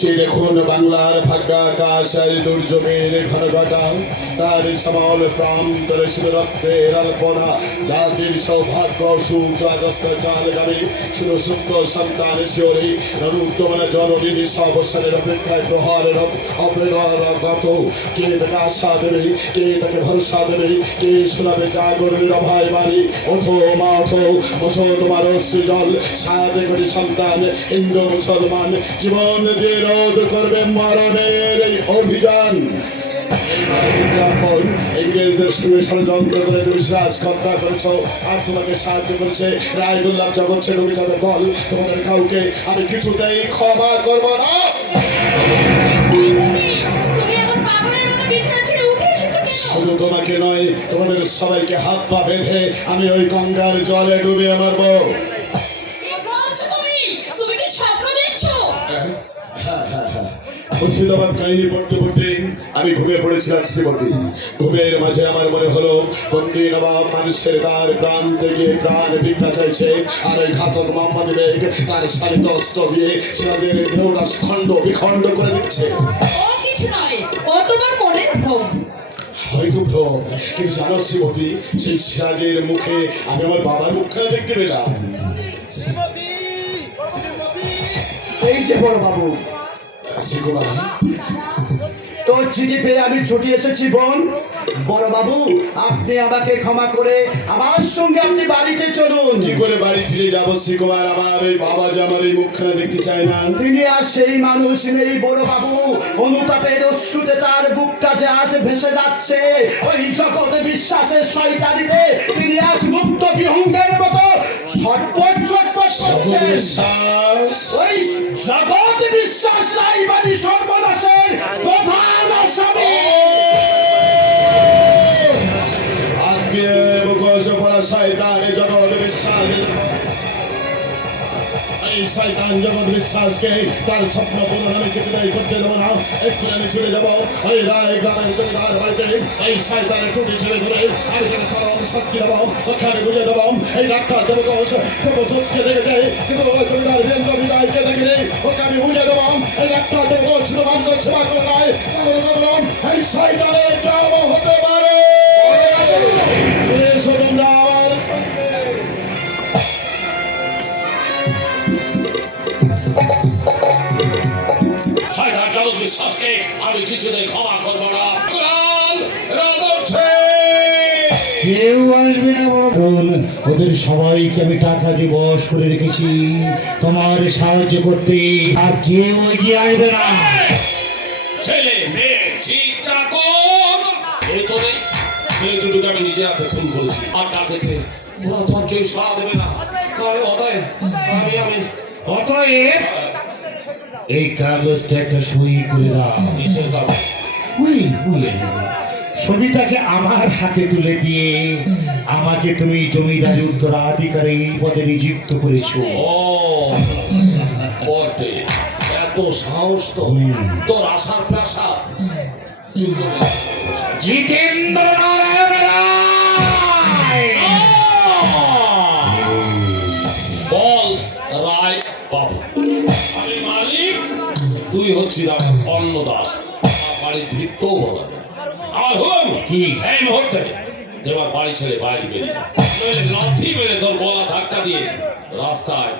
চেয়ে দেখুন বাংলার ভাগ্যাকাশ আর দুর্যোগের ঘন ঘটা তার সমল প্রান্তরে রক্তের আলপনা। জাতির সৌভাগ্য রাজস্ব, চাল, গাড়ি শুধু সূক্ষ্ম সন্তান শিওরি রুদ্রমন জননীর সবসানের অপেক্ষায় প্রহারের অপেক্ষারত কে তাকে আশা দেবে? কে তাকে ভরসা দেবে? কে শোনাবে জাগরণের অভয় বাড়ি ওঠো মা ওঠো তোমার সৃজল সাথে করে সন্তান হিন্দু মুসলমান, জীবন দিয়ে রোধ করবে মরণের এই অভিযান। যখন ইংরেজদের সঙ্গে ষড়যন্ত্র করে বিশ্বাস হত্যা করেছ আর তোমাকে সাহায্য করেছে রায়দুল্লাহ জগৎ সে রবি বল তোমাদের কাউকে আমি কিছুতেই ক্ষমা করব না। আমার? শুধু তোমাকে নয় তোমাদের সবাইকে হাত পা বেঁধে আমি ওই গঙ্গার জলে ডুবে মারবো। কি মুর্শিদাবাদ কাহিনী পড়তে পড়তে আমি ঘুমিয়ে পড়েছিলাম শ্রীমতী। ঘুমের মাঝে আমার মনে হলো বন্দি নবাব মানুষের দ্বার প্রান্তে গিয়ে প্রাণ ভিক্ষা চাইছে আর ওই ঘাতক মোহাম্মদ বেগ তার সারিত অস্ত্র দিয়ে সিরাজের দেহটা খণ্ড বিখণ্ড করে দিচ্ছে। ও কিছু নয় ও তোমার মনের ভ্রম। হয়তো ভ্রম কিন্তু জানো শ্রীমতী সেই সিরাজের মুখে আমি আমার বাবার মুখখানা দেখতে পেলাম। এই যে বড় বাবু। তোর চিঠি পেয়ে আমি ছুটি এসেছি বোন। বড় বাবু আপনি আমাকে ক্ষমা করে আমার সঙ্গে আপনি বাড়িতে চলুন। কি করে বাড়ি ফিরে যাব শ্রীকুমার আমার ওই বাবা যে আমার এই মুখখানা দেখতে চায় না। তিনি আর সেই মানুষ নেই বড় বাবু। অনুতাপের অশ্রুতে তার বুকটা যে আজ ভেসে যাচ্ছে ওই জগৎ বিশ্বাসের শয়তানিতে বিশ্বাস ওই জগৎ বিশ্বাস নাই বাড়ি সর্বনাশের প্রধান বিশ্বাস এই শয়তান জগৎ বিশ্বাসকে তার স্বপ্ন পূরণ আমি কিছুতেই করতে দেবো না। একটু আমি ফিরে যাব ওই রায় গ্রামের জমিদার বাড়িতে এই শয়তানের টুটি ছেড়ে ধরে আর যেন চরম শক্তি দেবো ওখানে বুঝে দেবো। এই ডাক্তার দেবো সত্যকে দেখেছে কিন্তু ওই জমিদার বীরেন্দ্র বিদায়কে দেখে ওকে আমি বুঝে দেবো। এই ডাক্তার দেবো শুধু মানুষের সেবা করে বললাম, এই শয়তানের যাব হতে পারে। বিশ্বাসকে আমি কিছুতেই ক্ষমা করব না। কেউ আসবে না বাবুল ওদের সবাইকে আমি টাকা দিয়ে বস করে রেখেছি। তোমার সাহায্য করতে আর কেউ এগিয়ে আসবে না। ছেলে মেয়ে চিৎ চাকর। তো ছেলে দুটোকে আমি নিজের হাতে খুন করেছি। আর ডাকেতে ওরা তো আর কেউ সাড়া দেবে না। অতএব আমি আমি অতএব এই কাগজটা একটা সই করে দাও। ছবিটাকে আমার হাতে তুলে দিয়ে আমাকে তুমি জমিদারি উত্তরাধিকারী পদে নিযুক্ত করেছ। এত সাহস তো। তোর আশার প্রাসাদ। জিতেন্দ্র নারায়ণ তুই হচ্ছিস আমার অন্ন দাস আমার বাড়ির ভিত্তও বলা যায় আমার হুম কি? এই মুহূর্তে তোমার বাড়ি ছেড়ে বাইরে বেরিয়ে লাঠি লাথি মেরে তোর গলা ধাক্কা দিয়ে রাস্তায়।